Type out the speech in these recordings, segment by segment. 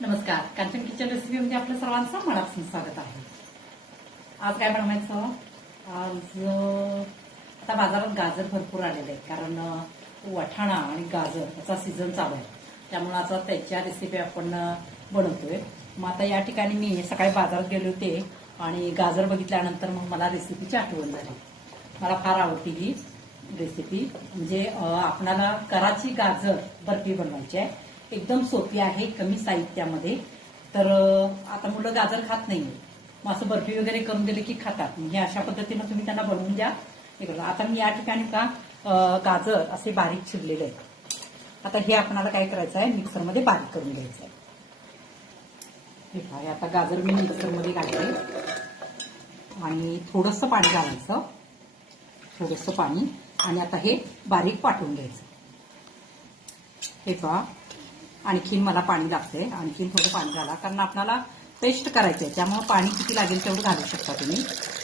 नमस्कार, कांचन किचन रेसिपीमध्ये आपलं सर्वांचं मनापासून स्वागत आहे. आज काय बनवायचं? आज आता बाजारात गाजर भरपूर आलेले आहेत, कारण वाटाणा आणि गाजर याचा सीझन चालू आहे. त्यामुळे आता त्याच्या रेसिपी आपण बनवतोय. मग आता या ठिकाणी मी सकाळी बाजारात गेले होते आणि गाजर बघितल्यानंतर मग मला रेसिपीची आठवण झाली. मला फार आवडती ही रेसिपी. म्हणजे आपणाला कराची गाजर बर्फी बनवायची आहे. एकदम सोपी आहे, कमी साहित्यामध्ये. तर आता मुलं गाजर खात नाही, मग असं बर्फी वगैरे करून दिले की खातात. म्हणजे अशा पद्धतीनं तुम्ही त्यांना बनवून द्या. आता मी या ठिकाणी का गाजर असे बारीक चिरलेले आहेत. आता हे आपल्याला काय करायचं आहे, मिक्सरमध्ये बारीक करून घ्यायचं आहे. हे आता गाजर मी मिक्सरमध्ये घातले आणि थोडंसं पाणी घालायचं, थोडंसं पाणी, आणि आता हे बारीक वाटून घ्यायचं. हे पहा, आणखीन मला पाणी लागते, आणखीन थोडं पाणी घाला, कारण आपल्याला पेस्ट करायचं आहे. त्यामुळे पाणी किती लागेल तेवढं घालू शकता तुम्ही,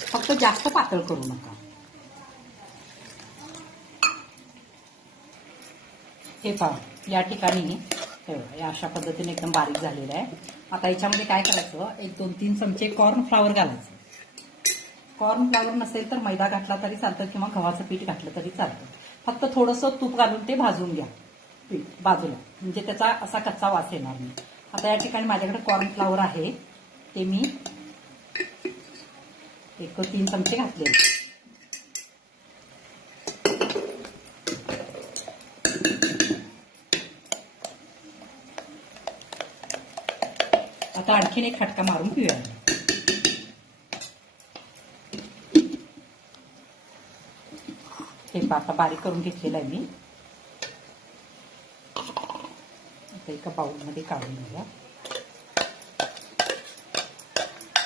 फक्त जास्त पातळ करू नका. हे पहा, या ठिकाणी अशा पद्धतीने एकदम बारीक झालेलं आहे. आता याच्यामध्ये काय करायचं, 1-2-3 चमचे कॉर्नफ्लॉवर घालायचं. कॉर्नफ्लॉवर नसेल तर मैदा घातला तरी चालतं, किंवा गव्हाचं पीठ घातलं तरी चालतं. फक्त थोडंसं तूप घालून ते भाजून घ्या पीठ बाजूला, म्हणजे त्याचा असा कच्चा वास येणार नाही. आता या ठिकाणी माझ्याकडे कॉर्नफ्लॉवर आहे, ते मी 1-3 चमचे घातले. आता आणखीन एक खटका मारून पिऊया. हे आता बारीक करून घेतलेलं आहे मी. आता एका बाउलमध्ये काढून घेऊया.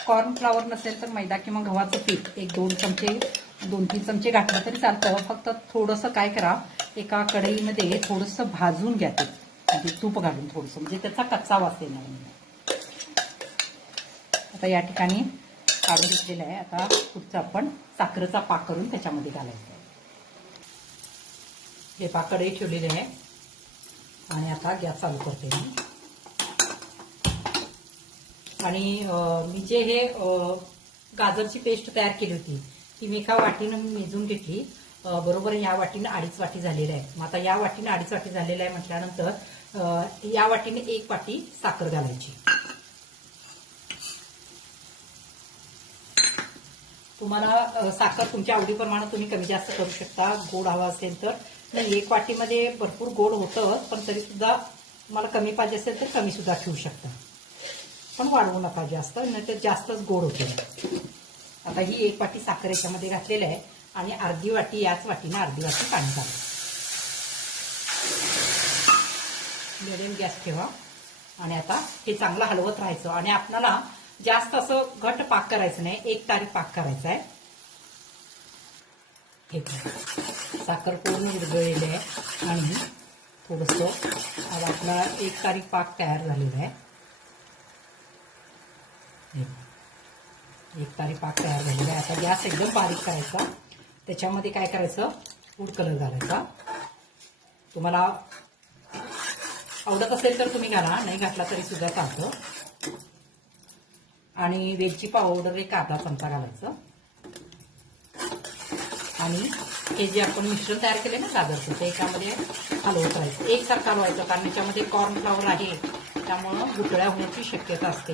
कॉर्नफ्लॉवर नसेल तर मैदा किंवा गव्हाचं पीठ 1-2 चमचे, 2-3 चमचे घातलं तरी चालतं. फक्त थोडंसं काय करा, एका कढईमध्ये थोडंसं भाजून घ्या ते, म्हणजे तूप घालून थोडंसं, म्हणजे त्याचा कच्चा वास येणार नाही. आता या ठिकाणी काढून घेतलेलं आहे. आता पुढचं आपण साखरेचा पाक करून त्याच्यामध्ये घालायचं. हे पाक कढई ठेवलेले आहे आणि आता गॅस चालू करते मी. आणि मी जे हे गाजरची पेस्ट तयार केली होती ती मी एका वाटीनं मेजून घेतली. बरोबर या वाटीनं 2.5 वाटी झालेलं आहे. मग आता या वाटीनं 2.5 वाटी झालेलं आहे म्हटल्यानंतर या वाटीने 1 वाटी साखर घालायची. तुम्हाला साखर तुमच्या आवडीप्रमाणे तुम्ही कमी जास्त करू शकता. गोड हवा असेल तर. नाही, 1 वाटीमध्ये भरपूर गोड होतं, पण तरी सुद्धा तुम्हाला कमी पाहिजे असेल तर कमी सुद्धा ठेवू शकता, पण वाढवू नका जास्त, नाही तर जास्तच गोड होते. आता ही 1 वाटी साखर याच्यामध्ये घातलेली आहे आणि अर्धी वाटी, याच वाटीनं अर्धी वाटी पाणी घालायचं. मिडियम गॅस ठेवा आणि आता हे चांगलं हलवत राहायचं. आणि आपल्याला जास्त असं घट्ट पाक करायचं नाही, एकतारी पाक करायचा आहे. हे साखर पूर्ण विरघळलेली आहे आणि थोडंसं आपला एकतारी पाक तयार झालेला आहे. एकतारी पाक तयार झालेला आहे. आता गॅस एकदम बारीक करायचा. त्याच्यामध्ये काय करायचं, फूड कलर घालायचा. तुम्हाला आवडत असेल तर तुम्ही घाला, नाही घातला तरी सुद्धा चालतं. आणि वेलची पावडर 1 अर्धा चमचा घालायचं. आणि हे जे आपण मिश्रण तयार केले ना गाजरचं, ते याच्यामध्ये हलवत राहायचं. एकसारखं हलवायचं, कारण याच्यामध्ये कॉर्नफ्लॉवर आहे, त्यामुळं गुठळ्या होण्याची शक्यता असते.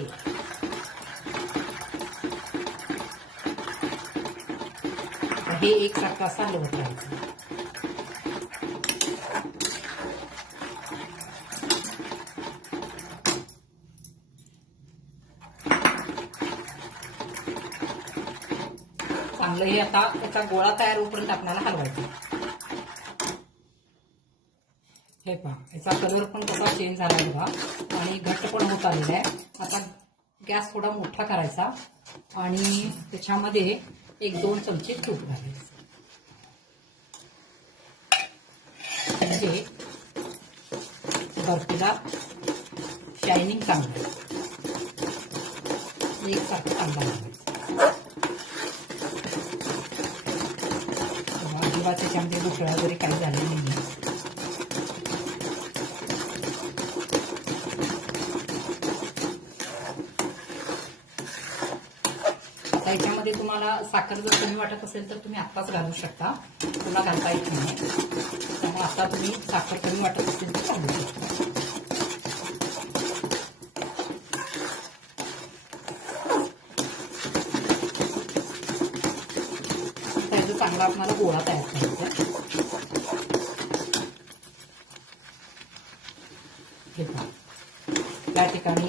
हे एकसारखं असं हलवत राहायचं. चांगलं हे आता त्याचा गोळा तयार होईपर्यंत आपल्याला हलवायचं. हे पहा, याचा कलर पण कसा चेंज झाला बघा, आणि घट्ट पण होत आलेला आहे. आता गॅस थोडा मोठा करायचा आणि त्याच्यामध्ये 1-2 चमचे तूप घालायचं, म्हणजे बर्फीला शायनिंग चांगलं, एकसारखं चांगलं घालायचं. अजिबात त्याच्यामध्ये गुठळ्या वगैरे काही झाले नाही. आता याच्यामध्ये तुम्हाला साखर जर कमी वाटत असेल तर तुम्ही आत्ताच घालू शकता, पुन्हा घालता येत नाही. त्यामुळे आता तुम्ही साखर कमी वाटत असेल तर घालू शकता. त्याचा चांगला आपल्याला गोळा तयार करायचा. या ठिकाणी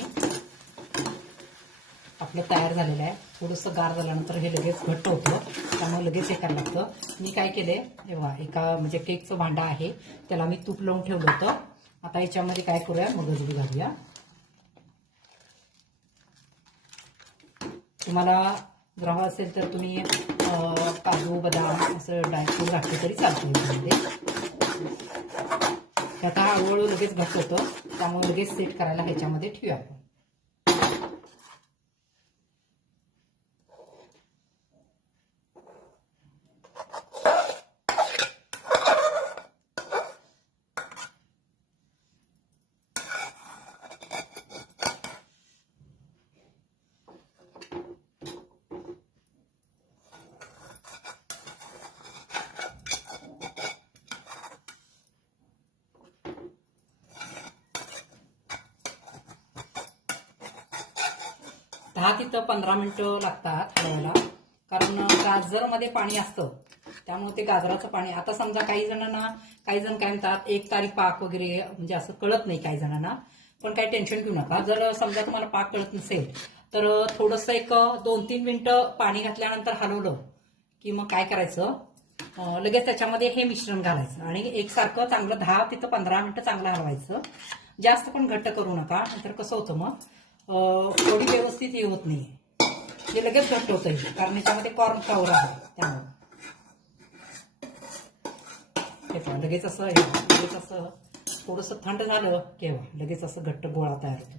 आपलं तयार झालेलं आहे. थोडंसं गार झाल्यानंतर हे लगेच घट्ट होतं, त्यामुळे लगेच हे करायला लागतं. मी काय केले, तेव्हा एका म्हणजे केकचं भांडा आहे त्याला मी तूप लावून ठेवलं होतं. आता याच्यामध्ये काय करूया, मगजबी घालूया. तुम्हाला जर हवं असेल तर तुम्ही काजू बदाम असं ड्रायफ्रूट घातले तरी चालतं याच्यामध्ये. आता हळूहळू लगेच घट्ट होतं, त्यामुळे लगेच सेट करायला ह्याच्यामध्ये ठेवूया आपण. दहा ते 15 मिनिटं लागतात हलवायला, कारण गाजरमध्ये पाणी असतं त्यामुळे ते गाजराचं पाणी. आता समजा काही जण काय म्हणतात 1 तारी पाक वगैरे म्हणजे असं कळत नाही काही जणांना, पण काही टेन्शन घेऊ नका. जर समजा तुम्हाला पाक कळत नसेल तर थोडंसं एक 2-3 मिनिटं पाणी घातल्यानंतर हलवलं की मग काय करायचं, लगेच त्याच्यामध्ये हे मिश्रण घालायचं आणि एकसारखं चांगलं 10 ते 15 मिनिटं चांगलं हलवायचं. जास्त पण घट्ट करू नका, नंतर कसं होतं मग थोडी व्यवस्थित हे होत नाही, हे लगेच घट्ट होतं कारण याच्यामध्ये कॉर्नफ्लॉवर आहे. त्यामुळे लगेच असं थोडंसं थंड झालं केव्हा लगेच असं घट्ट गोळा तयार होतो.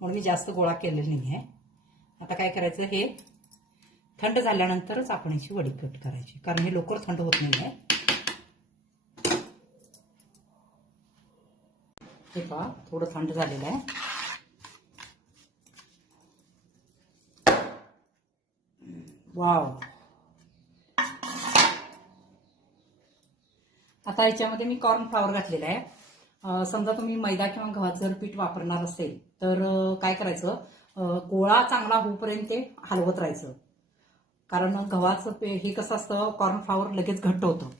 म्हणून मी जास्त गोळा केलेला नाही आहे. आता काय करायचं, हे थंड झाल्यानंतरच आपण याची वडी कट करायची, कारण हे लवकर थंड होत नाही आहे. हे पहा थोडं थंड झालेलं आहे. वाव. आता याच्यामध्ये मी कॉर्नफ्लॉवर घातलेलं आहे. समजा तुम्ही मैदा किंवा गव्हाचं जर पीठ वापरणार असेल तर काय करायचं, गोळा चांगला होईपर्यंत ते हलवत राहायचं, कारण गव्हाचं हे कसं असतं, कॉर्नफ्लॉवर लगेच घट्ट होतं,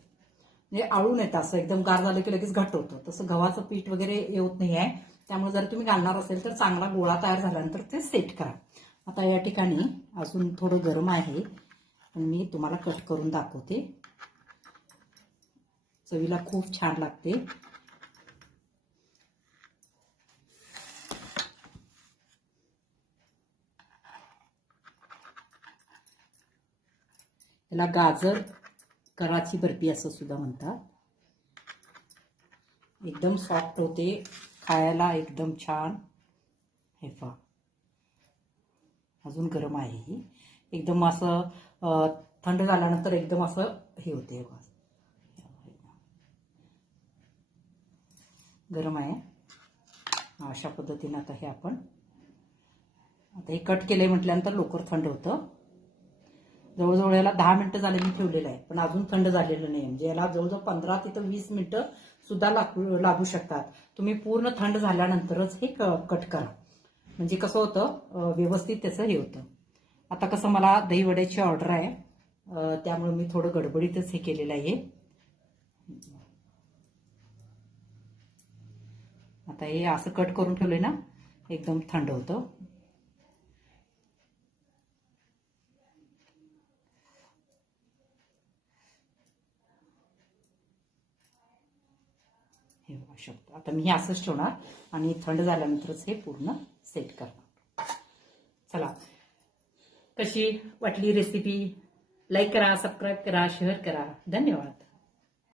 म्हणजे आळून येतं, असं एकदम गार झालं की लगेच घट्ट होतं. तसं गव्हाचं पीठ वगैरे येत नाही आहे, त्यामुळे जर तुम्ही घालणार असेल तर चांगला गोळा तयार झाल्यानंतर ते सेट करा. आता या ठिकाणी अजून थोडं गरम आहे, पण मी तुम्हाला कट करून दाखवते. चवीला खूप छान लागते. त्याला गाजर कराची बर्फी असं सुद्धा म्हणतात. एकदम सॉफ्ट होते, खायला एकदम छान. हे पहा अजून गरम आहे ही, एकदम असं थंड झाल्यानंतर एकदम असं हे होते, गरम आहे. अशा पद्धतीने आता हे आपण हे कट केले म्हटल्यानंतर लवकर थंड होतं. जवळजवळ याला 10 मिनिटं झाले मी ठेवलेलं आहे, पण अजून थंड झालेलं नाही. म्हणजे याला जवळजवळ 15 ते 20 मिनिटं सुद्धा लागू शकतात. तुम्ही पूर्ण थंड झाल्यानंतरच हे कट करा, म्हणजे कसं होतं व्यवस्थित त्याचं हे होतं. आता कसं मला दही वड्याची ऑर्डर आहे, त्यामुळे मी थोडं गडबडीतच हे केलेलं आहे. आता हे असं कट करून ठेवलंय ना, एकदम थंड होतं. हे बघू शकतो. आता मी हे असंच ठेवणार आणि थंड झाल्यानंतरच हे पूर्ण सेट करणार. चला, कशी वाटली रेसिपी? लाईक करा, सबस्क्राईब करा, शेअर करा. धन्यवाद.